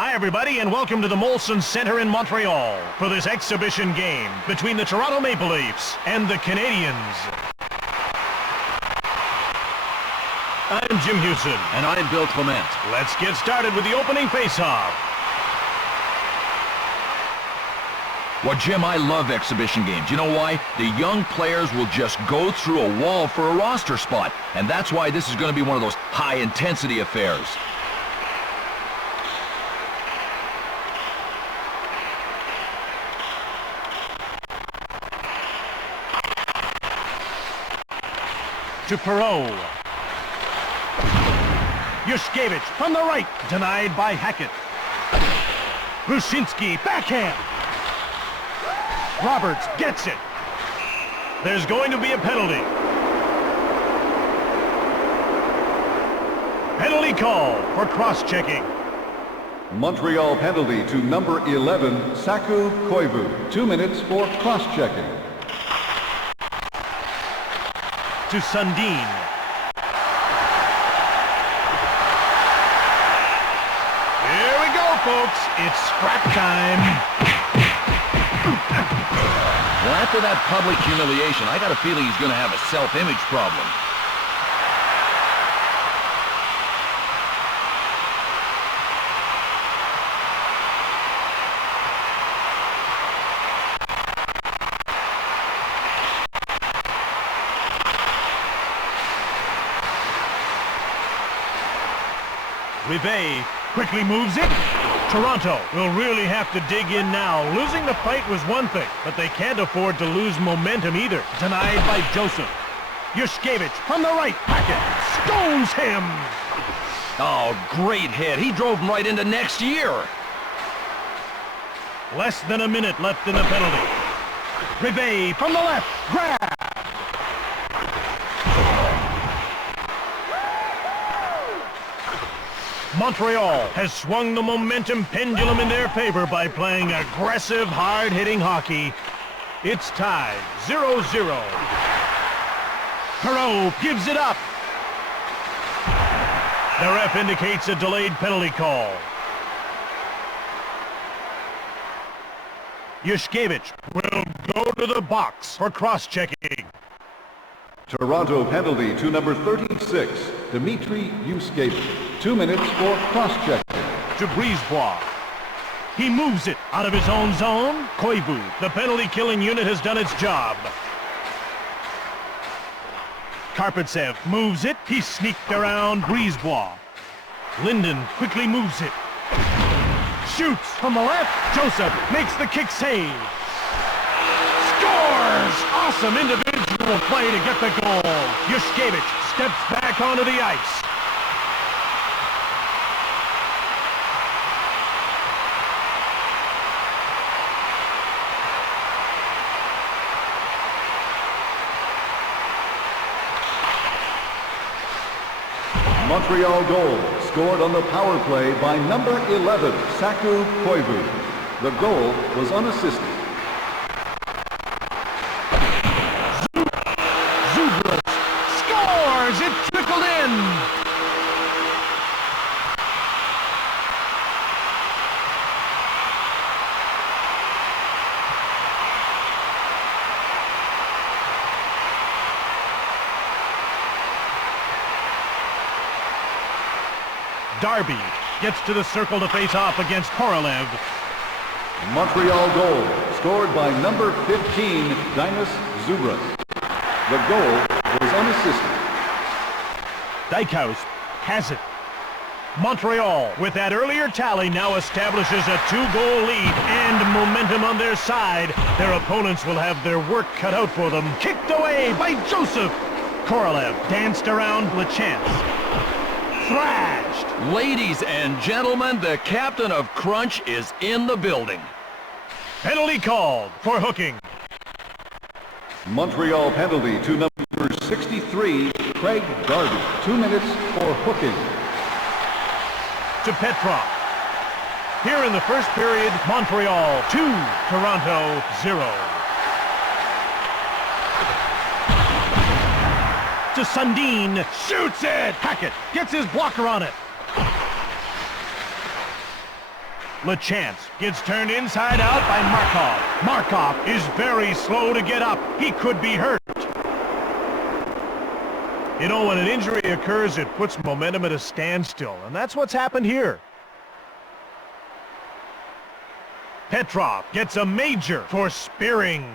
Hi, everybody, and welcome to the Molson Centre in Montreal for this exhibition game between the Toronto Maple Leafs and the Canadians. I'm Jim Hewson. And I'm Bill Clement. Let's get started with the opening face-off. Well, Jim, I love exhibition games. You know why? The young players will just go through a wall for a roster spot. And that's why this is going to be one of those high-intensity affairs. To Perreault. Yushkevich from the right, denied by Hackett. Brushinski, backhand. Roberts gets it. There's going to be a penalty. Penalty call for cross-checking. Montreal penalty to number 11, Saku Koivu. 2 minutes for cross-checking. To Sundin. Here we go, folks. It's scrap time. Well, after that public humiliation, I got a feeling he's going to have a self-image problem. Rivet quickly moves it. Toronto will really have to dig in now. Losing the fight was one thing, but they can't afford to lose momentum either. Denied by Joseph. Yushkevich from the right. Hackett stones him. Oh, great hit. He drove him right into next year. Less than a minute left in the penalty. Rivet from the left. Grab. Montreal has swung the momentum pendulum in their favor by playing aggressive, hard-hitting hockey. It's tied 0-0. Perreault gives it up. The ref indicates a delayed penalty call. Yushkevich will go to the box for cross-checking. Toronto penalty to number 36, Dmitry Yushkevich. 2 minutes for cross-checking. To Brisebois. He moves it out of his own zone. Koivu, the penalty-killing unit, has done its job. Karpatsev moves it. He sneaked around Brisebois. Linden quickly moves it. Shoots from the left. Joseph makes the kick save. Scores! Awesome individual play to get the goal. Yushkevich steps back onto the ice. Montreal goal scored on the power play by number 11, Saku Koivu. The goal was unassisted. Zubras scores! It trickled in! Darby gets to the circle to face off against Korolev. Montreal goal scored by number 15, Dinas Zubras. The goal was unassisted. Dykhouse has it. Montreal, with that earlier tally, now establishes a 2-goal lead and momentum on their side. Their opponents will have their work cut out for them. Kicked away by Joseph. Korolev danced around Lachance. Thrashed. Ladies and gentlemen, the captain of Crunch is in the building. Penalty called for hooking. Montreal penalty to number 63, Craig Darby. 2 minutes for hooking. To Petrov. Here in the first period, Montreal 2, Toronto 0. To Sundin, shoots it! Hackett gets his blocker on it. LeChance gets turned inside out by Markov. Markov is very slow to get up. He could be hurt. You know, when an injury occurs, it puts momentum at a standstill, and that's what's happened here. Petrov gets a major for spearing.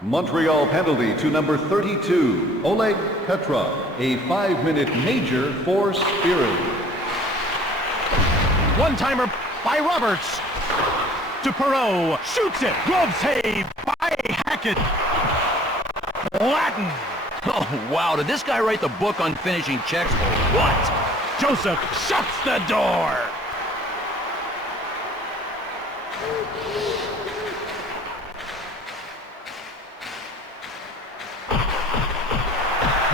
Montreal penalty to number 32, Oleg Petrov. A 5-minute major for spearing. One-timer by Roberts. To Perreault. Shoots it. Glove save by Hackett. Latin. Oh, wow. Did this guy write the book on finishing checks or what? Joseph shuts the door.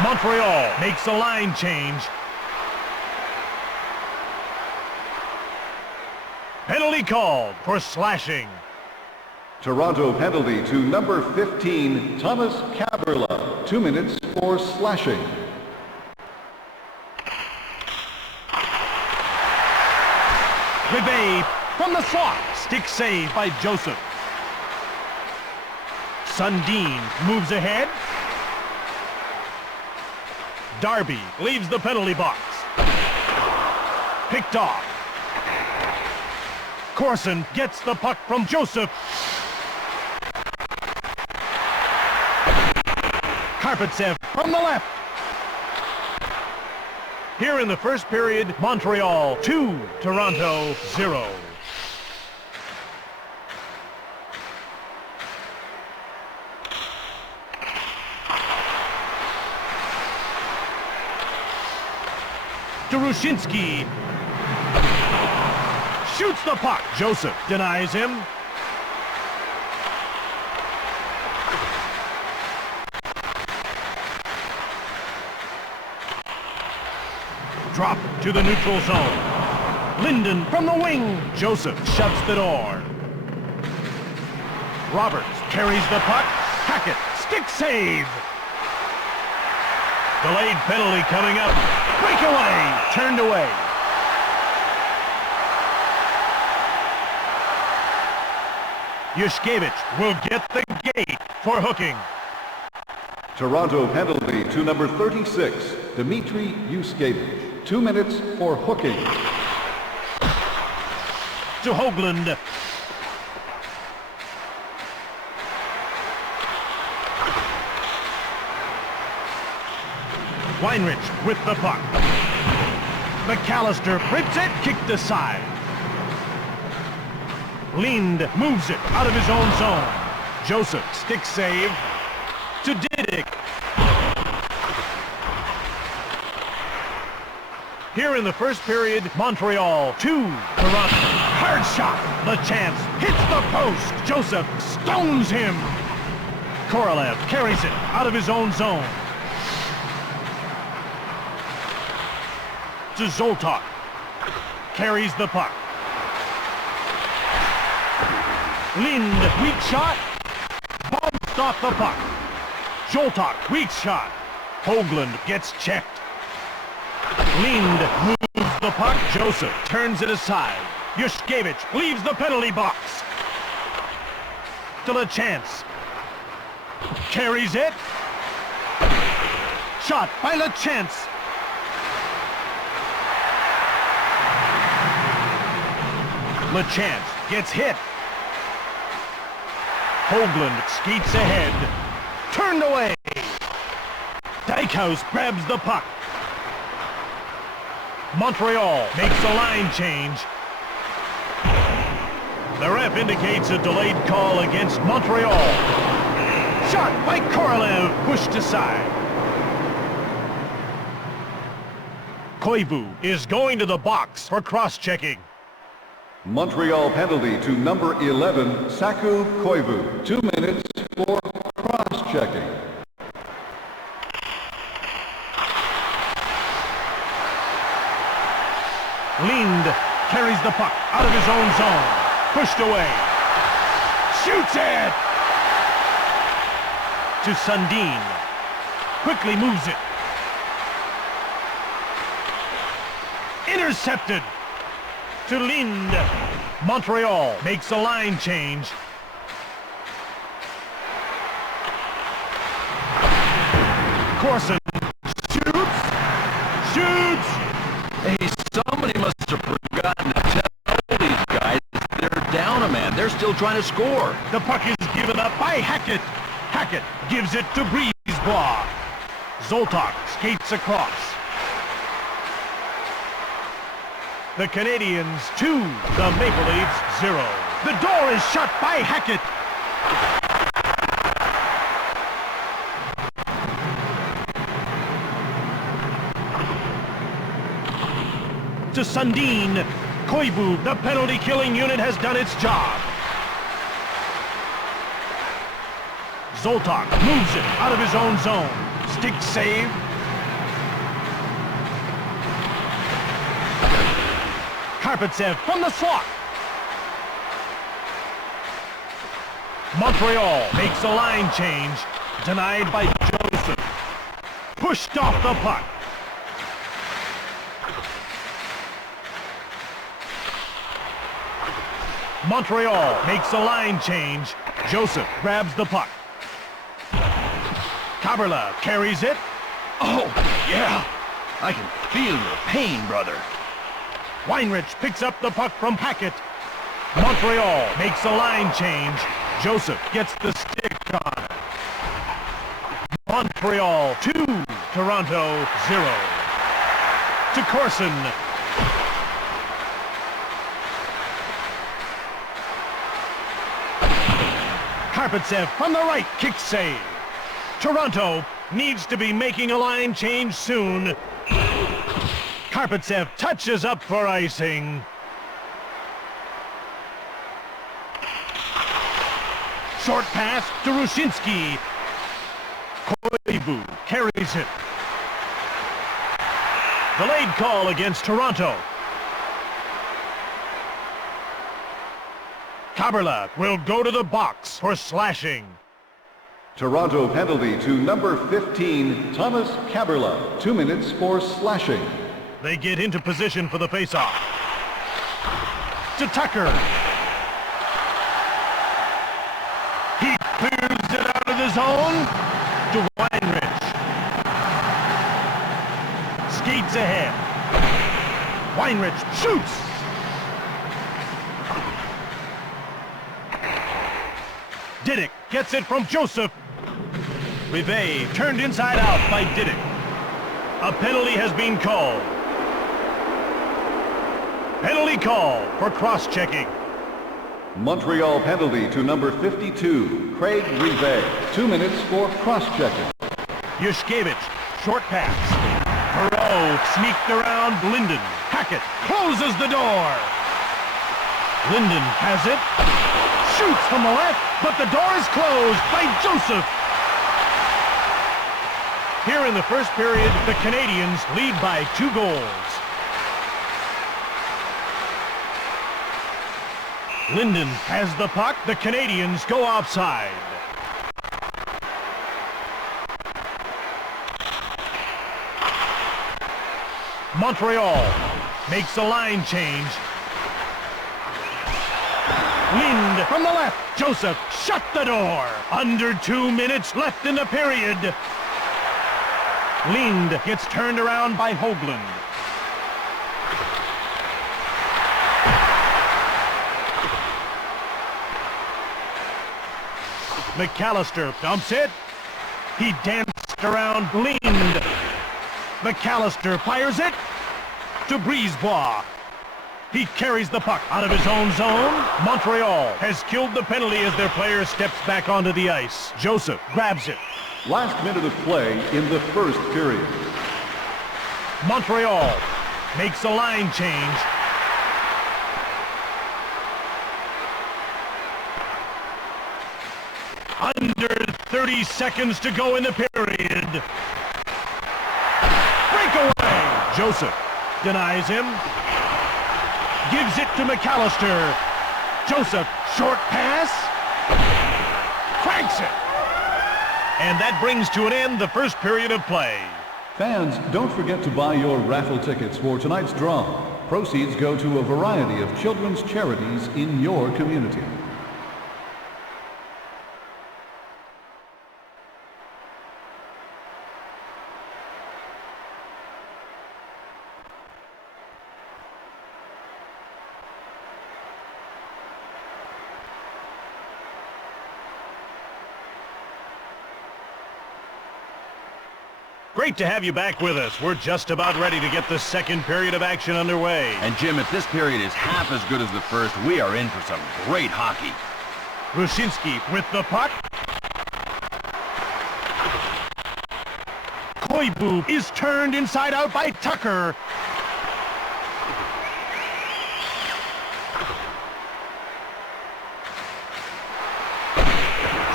Montreal makes a line change. Penalty called for slashing. Toronto penalty to number 15, Thomas Kaberla. 2 minutes for slashing. Rivet from the slot. Stick save by Joseph. Sundin moves ahead. Darby leaves the penalty box. Picked off. Corson gets the puck from Joseph. Karpatsev from the left. Here in the first period, Montreal 2, Toronto 0. Durushinsky shoots the puck. Joseph denies him. Drop to the neutral zone. Linden from the wing. Joseph shuts the door. Roberts carries the puck. Hackett, stick save. Delayed penalty coming up. Breakaway, turned away. Yushkevich will get the gate for hooking. Toronto penalty to number 36, Dmitry Yushkevich. 2 minutes for hooking. To Hoagland. Weinrich with the puck. McAllister rips it, kicked aside. Lind moves it out of his own zone. Joseph, stick save. To Didick. Here in the first period, Montreal 2, Toronto. Hard shot. LeChance hits the post. Joseph stones him. Korolev carries it out of his own zone. To Zoltok. Carries the puck. Lind, weak shot. Bounced off the puck. Zoltok, weak shot. Hoagland gets checked. Lind moves the puck. Joseph turns it aside. Yushkevich leaves the penalty box. To LeChance. Carries it. Shot by LeChance. LeChance gets hit. Hoagland skates ahead. Turned away. Dykhouse grabs the puck. Montreal makes a line change. The ref indicates a delayed call against Montreal. Shot by Korolev, pushed aside. Koivu is going to the box for cross-checking. Montreal penalty to number 11, Saku Koivu. 2 minutes for cross-checking. Lind carries the puck out of his own zone. Pushed away. Shoots it! To Sundin. Quickly moves it. Intercepted. To Lind. Montreal makes a line change. Corson shoots! Hey, somebody must have forgotten to tell these guys they're down a man. They're still trying to score. The puck is given up by Hackett. Hackett gives it to Brisebois. Zoltak skates across. The Canadians 2, the Maple Leafs 0. The door is shut by Hackett. To Sundin. Koivu, the penalty-killing unit, has done its job. Zoltak moves it out of his own zone. Stick save. Karpatsev from the slot. Montreal makes a line change. Denied by Joseph. Pushed off the puck. Montreal makes a line change. Joseph grabs the puck. Kaberla carries it. Oh, yeah. I can feel your pain, brother. Weinrich picks up the puck from Hackett. Montreal makes a line change. Joseph gets the stick on. Montreal 2, Toronto 0. To Corson. Karpatsev from the right, kick save. Toronto needs to be making a line change soon. Karpatsev touches up for icing. Short pass to Rushinsky. Koivu carries it. Delayed call against Toronto. Kaberla will go to the box for slashing. Toronto penalty to number 15, Thomas Kaberla. 2 minutes for slashing. They get into position for the faceoff. To Tucker. He clears it out of the zone. To Weinrich. Skates ahead. Weinrich shoots. Didick gets it from Joseph. Rivet turned inside out by Didick. A penalty has been called. Penalty call for cross-checking. Montreal penalty to number 52, Craig Rivet. 2 minutes for cross-checking. Yushkevich, short pass. Perot sneaked around Linden. Hackett closes the door. Linden has it. Shoots from the left, but the door is closed by Joseph. Here in the first period, the Canadians lead by 2 goals. Linden has the puck. The Canadians go offside. Montreal makes a line change. Lind from the left. Joseph shut the door. Under 2 minutes left in the period. Lind gets turned around by Hoagland. McAllister dumps it. He danced around Lind. McAllister fires it to Brisebois. He carries the puck out of his own zone. Montreal has killed the penalty as their player steps back onto the ice. Joseph grabs it. Last minute of play in the first period. Montreal makes a line change. Under 30 seconds to go in the period. Breakaway! Joseph denies him. Gives it to McAllister. Joseph, short pass. Cranks it. And that brings to an end the first period of play. Fans, don't forget to buy your raffle tickets for tonight's draw. Proceeds go to a variety of children's charities in your community. Great to have you back with us. We're just about ready to get the second period of action underway. And Jim, if this period is half as good as the first, we are in for some great hockey. Rushinsky with the puck. Koivu is turned inside out by Tucker.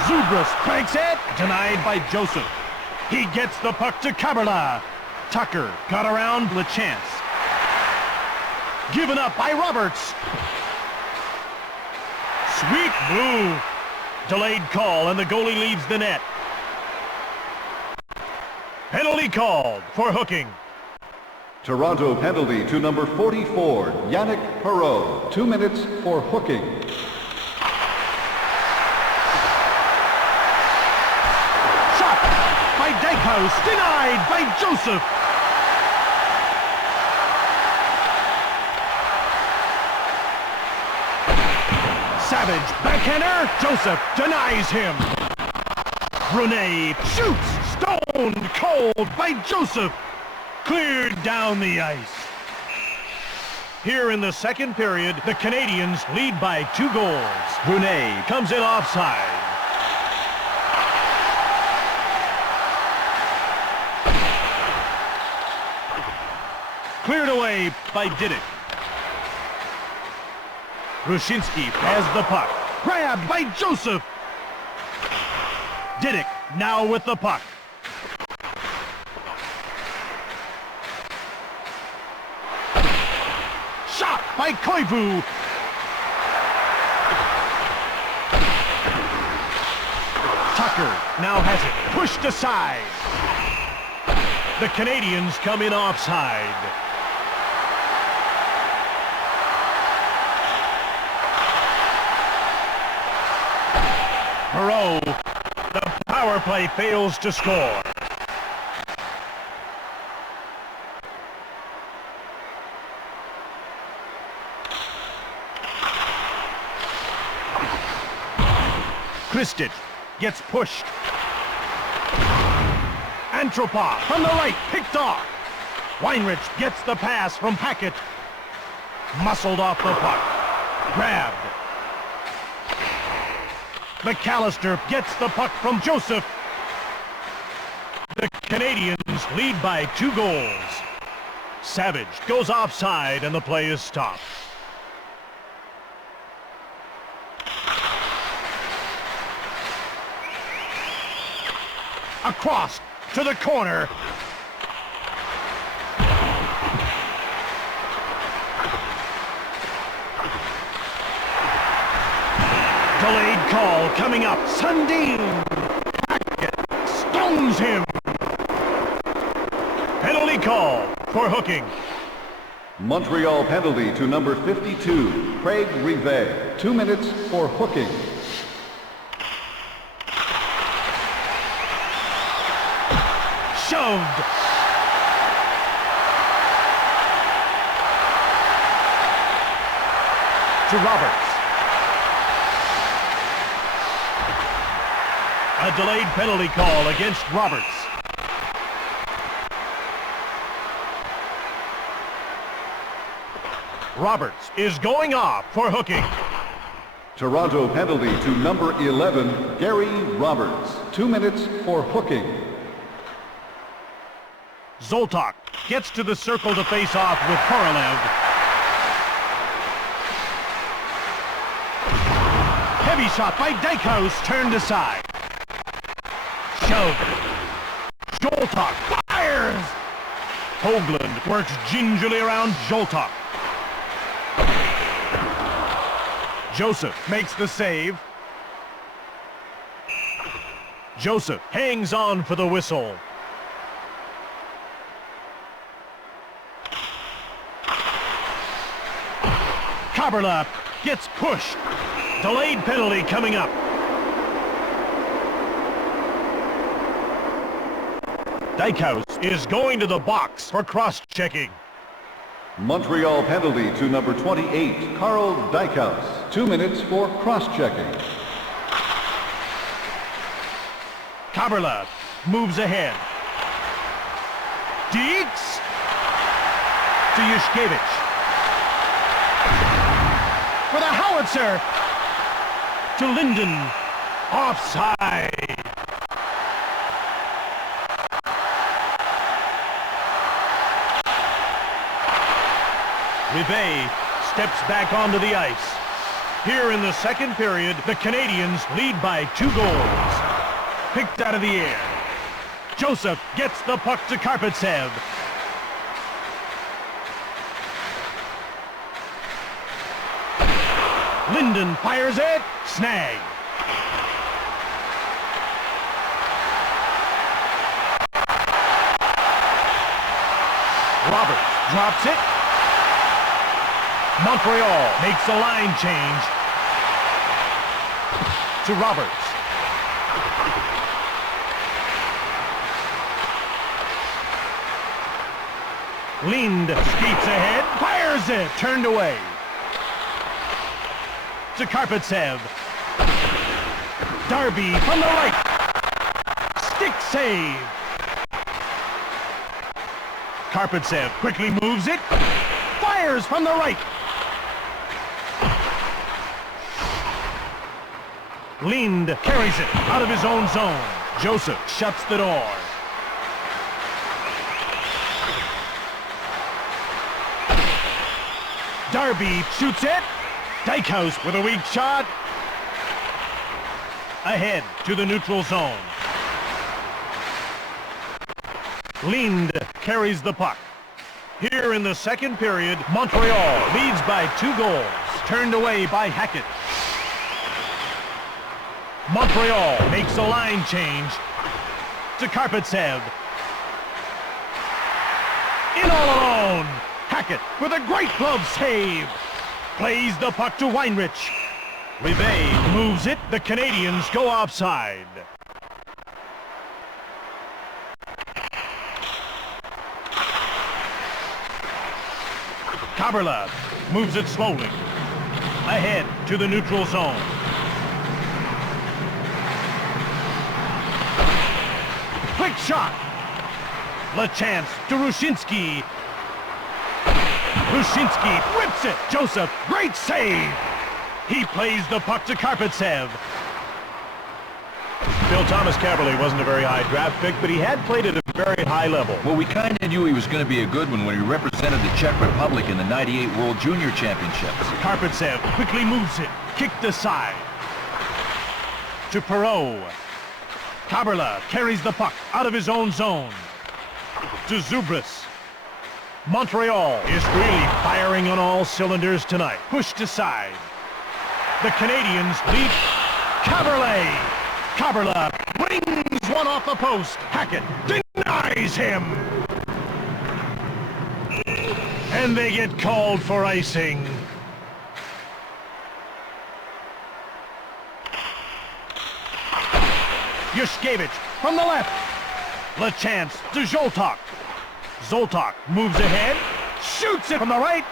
Zubras banks it. Denied by Joseph. He gets the puck to Kaberla. Tucker got around LeChance. Given up by Roberts. Sweet move. Delayed call and the goalie leaves the net. Penalty called for hooking. Toronto penalty to number 44, Yannick Perreault. 2 minutes for hooking. Shot by Dykhouse, denied by Joseph. Savage backhander, Joseph denies him. Brune shoots, stoned cold by Joseph. Cleared down the ice. Here in the second period, the Canadians lead by 2 goals. Brune comes in offside. Cleared away by Didick. Rushinsky has the puck. Grabbed by Joseph. Didick now with the puck. Shot by Koivu. Tucker now has it pushed aside. The Canadians come in offside. Perreault, the power play fails to score. Kristic gets pushed. Antropov from the right, picked off. Weinrich gets the pass from Hackett. Muscled off the puck. Grabbed. McAllister gets the puck from Joseph. The Canadians lead by 2 goals. Savage goes offside and the play is stopped. Across to the corner. Delayed call coming up. Sundin. Hackett stones him. Penalty call for hooking. Montreal penalty to number 52, Craig Rivet. 2 minutes for hooking. Shoved. To Roberts. A delayed penalty call against Roberts. Roberts is going off for hooking. Toronto penalty to number 11, Gary Roberts. 2 minutes for hooking. Zoltak gets to the circle to face off with Korolev. Heavy shot by Dykhouse, turned aside. Shoved. Zoltak fires! Hoagland works gingerly around Zoltak. Joseph makes the save. Joseph hangs on for the whistle. Kaberla gets pushed. Delayed penalty coming up. Dykhouse is going to the box for cross-checking. Montreal penalty to number 28, Carl Dykhouse. 2 minutes for cross-checking. Kaberla moves ahead. Deeks to Yushkevich. For the howitzer to Linden. Offside. Rivet steps back onto the ice. Here in the second period, the Canadians lead by 2 goals. Picked out of the air. Joseph gets the puck to Karpatsev. Linden fires it. Snag. Roberts drops it. Montreal makes a line change to Roberts. Lind skates ahead, fires it, turned away. To Karpatsev. Darby from the right. Stick save. Karpatsev quickly moves it. Fires from the right. Lind carries it out of his own zone. Joseph shuts the door. Darby shoots it. Dykhouse with a weak shot. Ahead to the neutral zone. Lind carries the puck. Here in the second period, Montreal leads by 2 goals. Turned away by Hackett. Montreal makes a line change to Karpatsev. In all alone. Hackett with a great glove save. Plays the puck to Weinrich. Rivet moves it. The Canadians go offside. Kaberla moves it slowly. Ahead to the neutral zone. Quick shot. LeChance to Rushinsky. Rushinsky rips it. Joseph, great save. He plays the puck to Karpatsev. Bill, Thomas Kaberle wasn't a very high draft pick, but he had played at a very high level. Well, we kind of knew he was going to be a good one when he represented the Czech Republic in the '98 World Junior Championships. Karpatsev quickly moves it. Kicked aside. To Perreault. Kaberle carries the puck out of his own zone. To Zubris. Montreal is really firing on all cylinders tonight. Pushed aside. The Canadians lead. Kaberle. Kaberle wings one off the post. Hackett denies him. And they get called for icing. Yushkevich from the left. LeChance to Zoltak. Zoltak moves ahead. Shoots it from the right.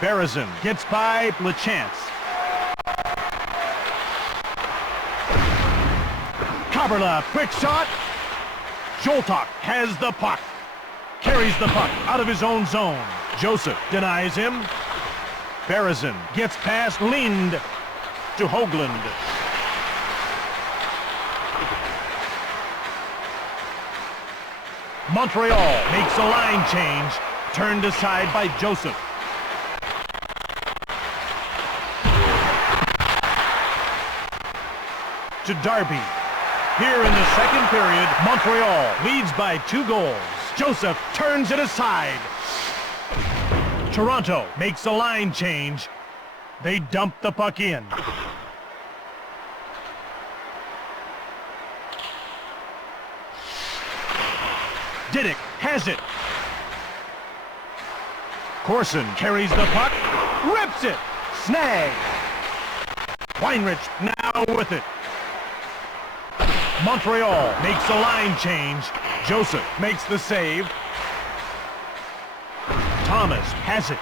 Berezin gets by LeChance. Kaberle, quick shot. Zoltak has the puck. Carries the puck out of his own zone. Joseph denies him. Berezin gets past Lind to Hoagland. Montreal makes a line change. Turned aside by Joseph. To Darby. Here in the second period, Montreal leads by 2 goals. Joseph turns it aside. Toronto makes a line change. They dump the puck in. Diddick has it. Corson carries the puck, rips it, snag. Weinrich now with it. Montreal makes a line change. Joseph makes the save. Thomas has it.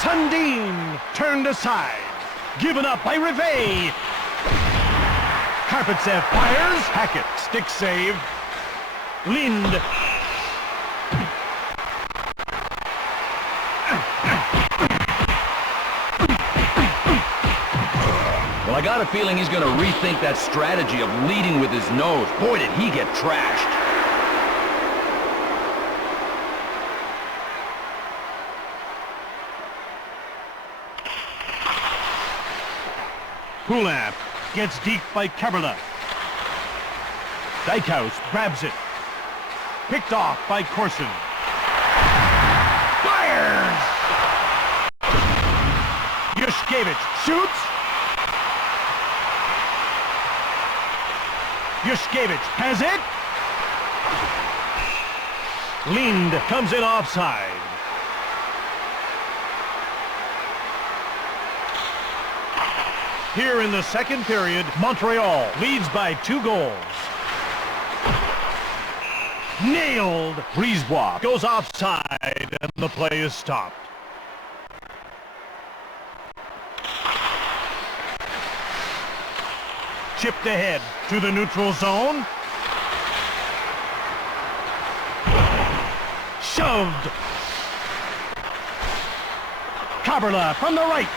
Sundin turned aside. Given up by Rivet. Karpatsev fires. Hackett, stick save. Lind. Well, I got a feeling he's going to rethink that strategy of leading with his nose. Boy, did he get trashed. Kulap gets deep by Kaberla. Dykhouse grabs it. Picked off by Corson. Fires! Yushkevich shoots. Yushkevich has it. Lind comes in offside. Here in the second period, Montreal leads by 2 goals. Nailed! Brisebois goes offside and the play is stopped. Chipped ahead to the neutral zone. Shoved. Kaberla from the right.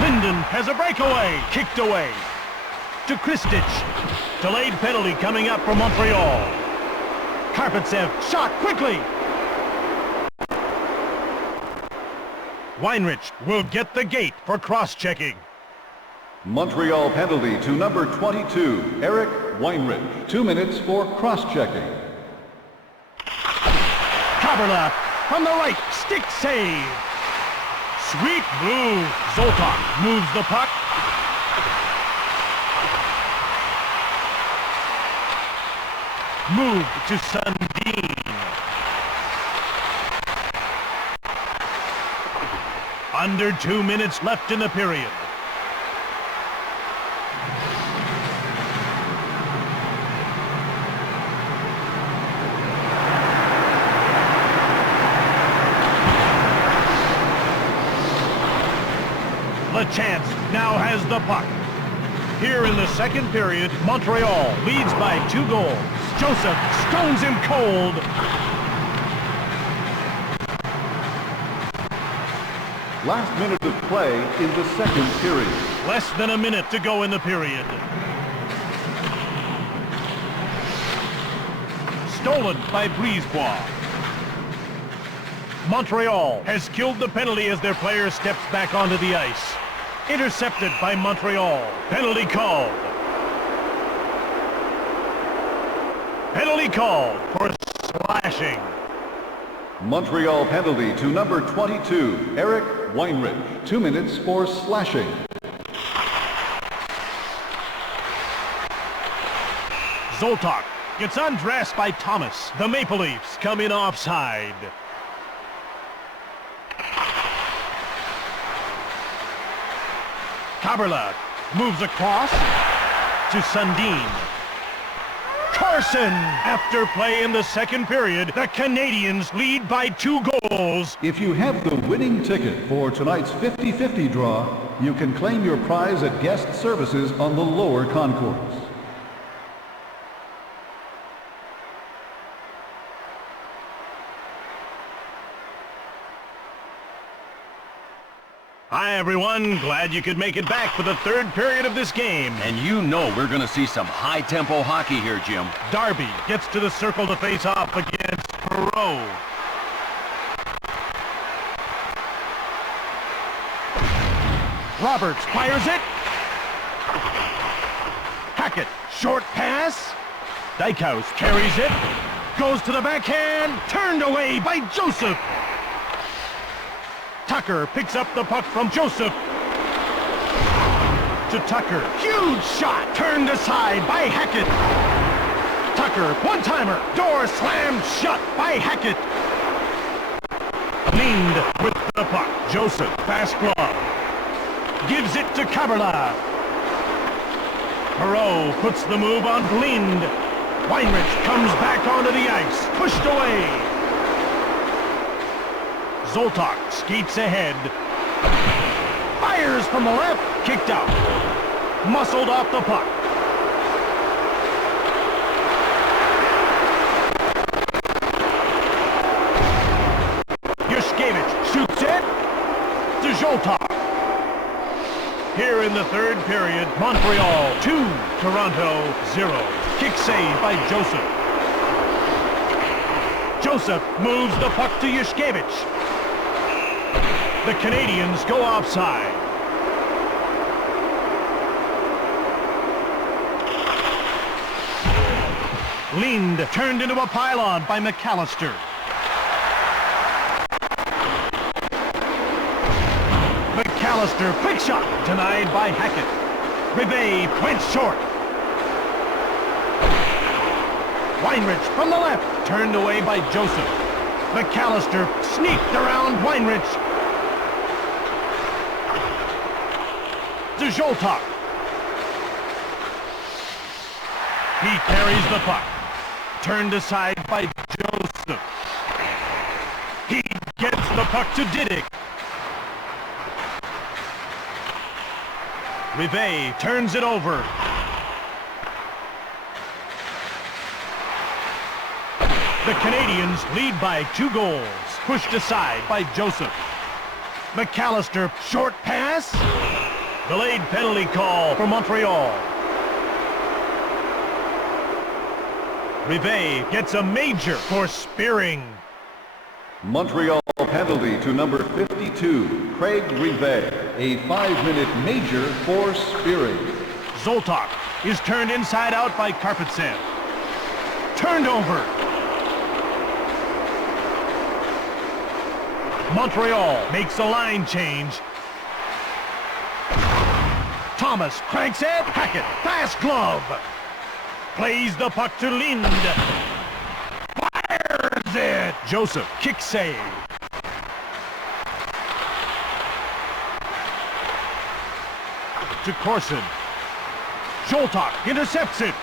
Linden has a breakaway. Kicked away. To Kristich. Delayed penalty coming up for Montreal. Karpatsev shot quickly. Weinrich will get the gate for cross-checking. Montreal penalty to number 22, Eric Weinrich. 2 minutes for cross-checking. Kaberla from the right, stick save. Sweet move. Zoltan moves the puck. Move to Sundin. Under 2 minutes left in the period. Chance now has the puck. Here in the second period, Montreal leads by 2 goals. Joseph stones him cold. Last minute of play in the second period. Less than a minute to go in the period. Stolen by Brisebois. Montreal has killed the penalty as their player steps back onto the ice. Intercepted by Montreal. Penalty called. Penalty called for slashing. Montreal penalty to number 22, Eric Weinrich. 2 minutes for slashing. Zoltak gets undressed by Thomas. The Maple Leafs come in offside. Kaberla moves across to Sundin. Carson! After play in the second period, the Canadians lead by 2 goals. If you have the winning ticket for tonight's 50-50 draw, you can claim your prize at guest services on the lower concourse. Hi, everyone. Glad you could make it back for the third period of this game. And you know we're going to see some high-tempo hockey here, Jim. Darby gets to the circle to face off against Perreault. Roberts fires it. Hackett, short pass. Dykhouse carries it. Goes to the backhand. Turned away by Joseph. Tucker picks up the puck from Joseph. To Tucker. Huge shot. Turned aside by Hackett. Tucker, one-timer. Door slammed shut by Hackett. Lind with the puck. Joseph, fast glove. Gives it to Kaberla. Perot puts the move on Lind. Weinrich comes back onto the ice. Pushed away. Zoltak skates ahead. Fires from the left. Kicked out. Muscled off the puck. Yushkevich shoots it to Zoltak. Here in the third period, Montreal 2, Toronto 0. Kick save by Joseph. Joseph moves the puck to Yushkevich. The Canadians go offside. Lind turned into a pylon by McAllister. McAllister, quick shot, denied by Hackett. Rivet went short. Weinrich from the left, turned away by Joseph. McAllister sneaked around Weinrich. To Zoltak. He carries the puck. Turned aside by Joseph. He gets the puck to Didick. Rivet turns it over. The Canadians lead by 2 goals. Pushed aside by Joseph. McAllister, short pass. Delayed penalty call for Montreal. Rivet gets a major for spearing. Montreal penalty to number 52, Craig Rivet. A 5-minute major for spearing. Zoltak is turned inside out by Karpatsev. Turned over. Montreal makes a line change. Thomas cranks it. Hackett, fast glove. Plays the puck to Lind. Fires it. Joseph, kick save. To Corson. Zoltak intercepts it.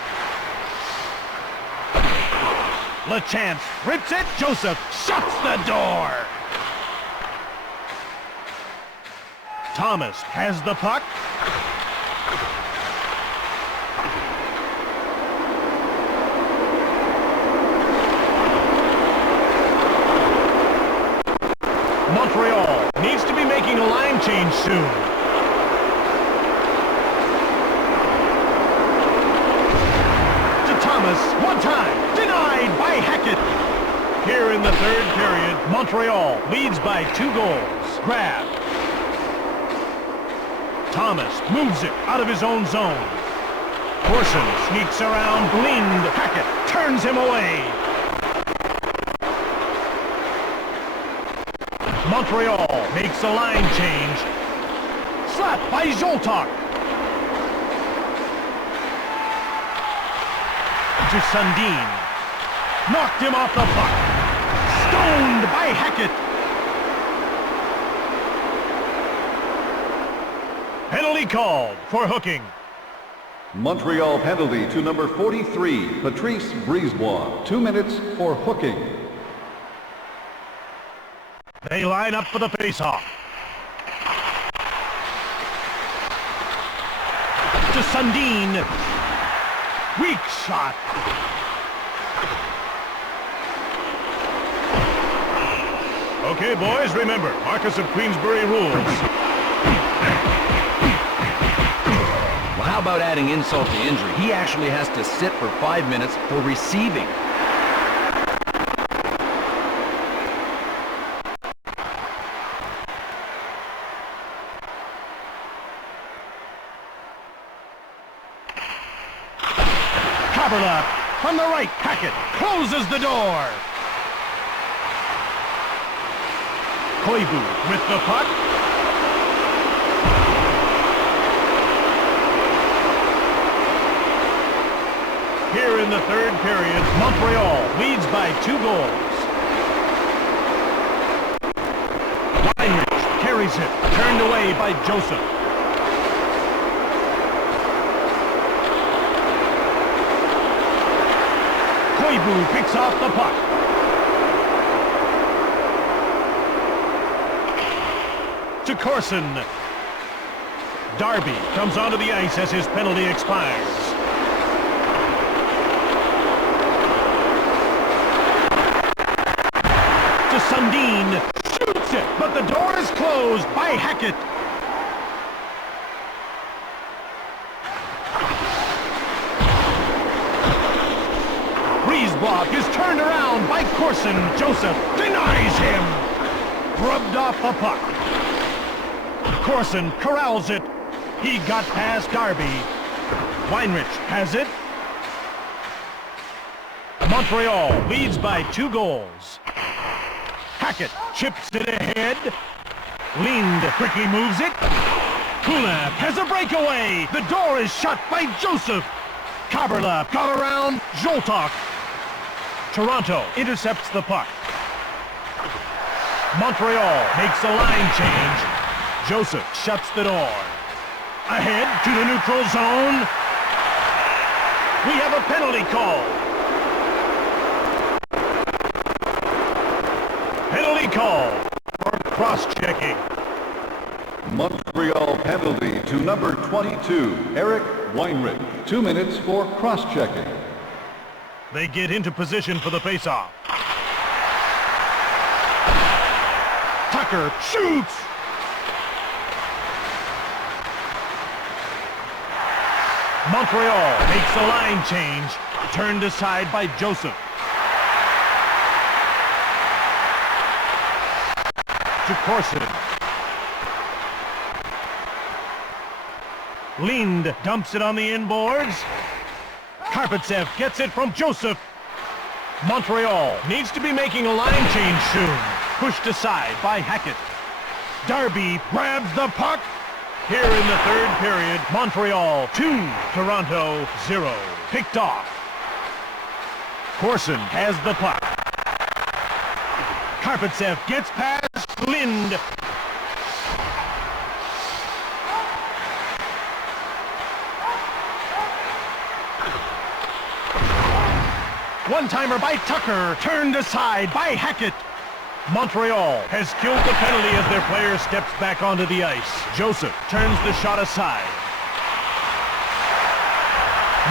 LeChance rips it. Joseph shuts the door. Thomas has the puck. Montreal needs to be making a line change soon. To Thomas, one time, denied by Hackett. Here in the third period, Montreal leads by 2 goals. Grab. Thomas moves it out of his own zone. Corson sneaks around Lind. Hackett turns him away. Montreal makes a line change. Slapped by Zoltak. To Sundin. Knocked him off the puck. Stoned by Hackett. Penalty called for hooking. Montreal penalty to number 43, Patrice Brisebois. 2 minutes for hooking. They line up for the faceoff. To Sundin. Weak shot. Okay, boys, remember, Marcus of Queensbury rules. Well, how about adding insult to injury? He actually has to sit for 5 minutes for receiving. Kaberla from the right. Hackett closes the door. Koivu with the puck. Here in the third period, Montreal leads by 2 goals. Weinrich carries it, turned away by Joseph. Koivu picks off the puck. To Corson. Darby comes onto the ice as his penalty expires. To Sundin. Shoots it, but the door is closed by Hackett. Block is turned around by Corson. Joseph denies him. Rubbed off the puck. Corson corrals it. He got past Darby. Weinrich has it. Montreal leads by 2 goals. Hackett chips it ahead. Lind quickly moves it. Kulak has a breakaway. The door is shut by Joseph. Kaberla got around Zoltok. Toronto intercepts the puck. Montreal makes a line change. Joseph shuts the door. Ahead to the neutral zone. We have a penalty call. Penalty call for cross-checking. Montreal penalty to number 22, Eric Weinrich. 2 minutes for cross-checking. They get into position for the face-off. Tucker shoots! Montreal makes a line change, turned aside by Joseph. To Corson. Lind dumps it on the inboards. Karpatsev gets it from Joseph. Montreal needs to be making a line change soon. Pushed aside by Hackett. Darby grabs the puck. Here in the third period, Montreal 2, Toronto 0. Picked off. Corson has the puck. Karpatsev gets past Lind. One-timer by Tucker, turned aside by Hackett. Montreal has killed the penalty as their player steps back onto the ice. Joseph turns the shot aside.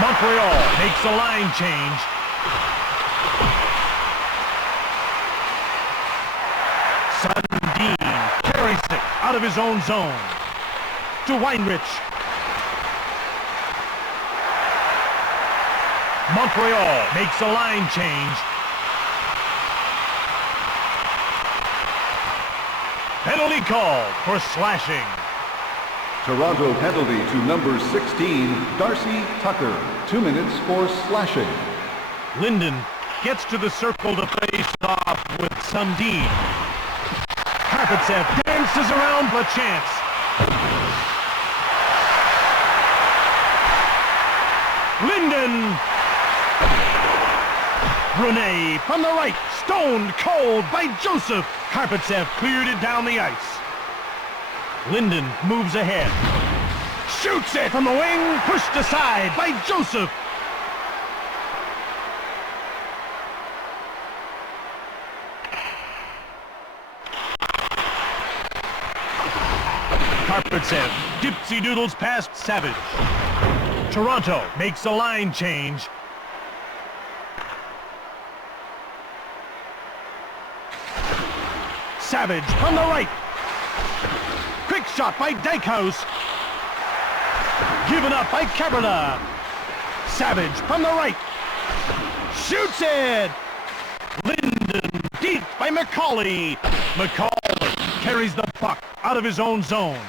Montreal makes a line change. Sundin carries it out of his own zone. To Weinrich. Montreal makes a line change. Penalty called for slashing. Toronto penalty to number 16, Darcy Tucker. 2 minutes for slashing. Linden gets to the circle to face off with Sundin. Karpatsev dances around for a chance. Linden. Brune from the right, stoned cold by Joseph. Karpatsev cleared it down the ice. Linden moves ahead. Shoots it from the wing, pushed aside by Joseph. Karpatsev dipsy-doodles past Savage. Toronto makes a line change. Savage from the right. Quick shot by Dykhouse. Given up by Kaberla. Savage from the right. Shoots it. Linden deep by McCauley. McCauley carries the puck out of his own zone.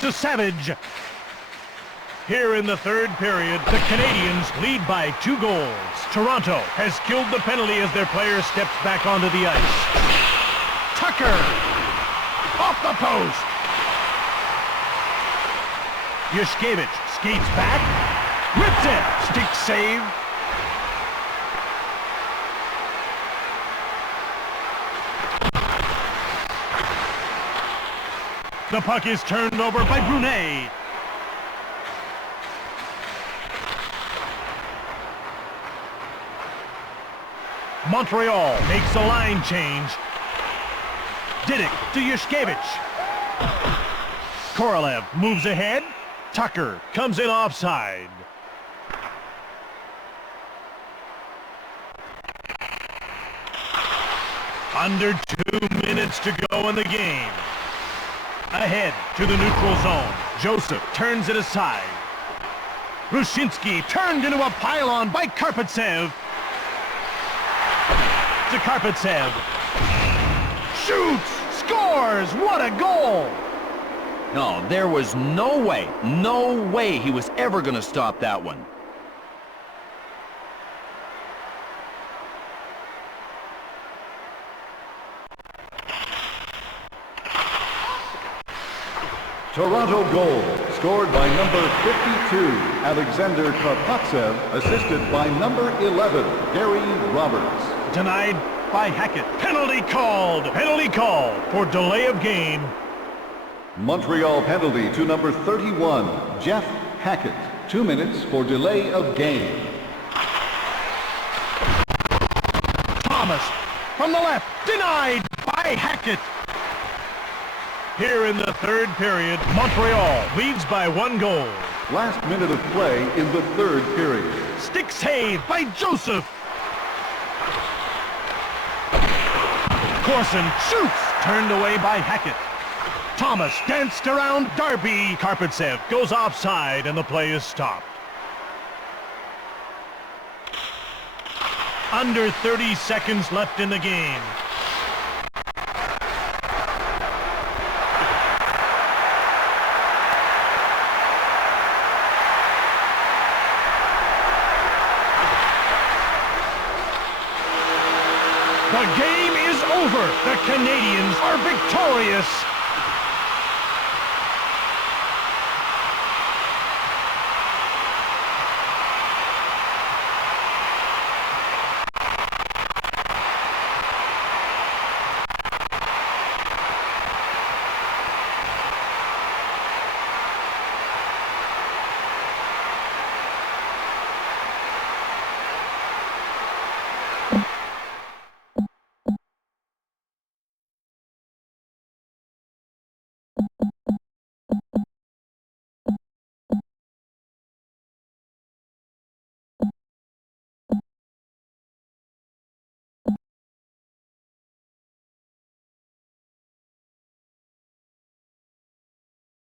To Savage. Here in the third period, the Canadians lead by 2 goals. Toronto has killed the penalty as their player steps back onto the ice. Tucker! Off the post! Yushkevich skates back. Ripped it. Stick save. The puck is turned over by Brunet. Montreal makes a line change. Didick to Yushkevich. Korolev moves ahead. Tucker comes in offside. Under 2 minutes to go in the game. Ahead to the neutral zone. Joseph turns it aside. Rushinsky turned into a pylon by Karpatsev. To Karpatsev. Shoots! Scores! What a goal! No, there was no way he was ever going to stop that one. Toronto goal, scored by number 52, Alexander Karpatsev, assisted by number 11, Gary Roberts. Denied by Hackett. Penalty called! Penalty called for delay of game. Montreal penalty to number 31, Jeff Hackett. 2 minutes for delay of game. Thomas from the left. Denied by Hackett. Here in the third period, Montreal leads by 1 goal. Last minute of play in the third period. Stick save by Joseph. Corson shoots. Turned away by Hackett. Thomas danced around Darby. Karpatsev goes offside and the play is stopped. Under 30 seconds left in the game. The game is over. The Canadians are victorious.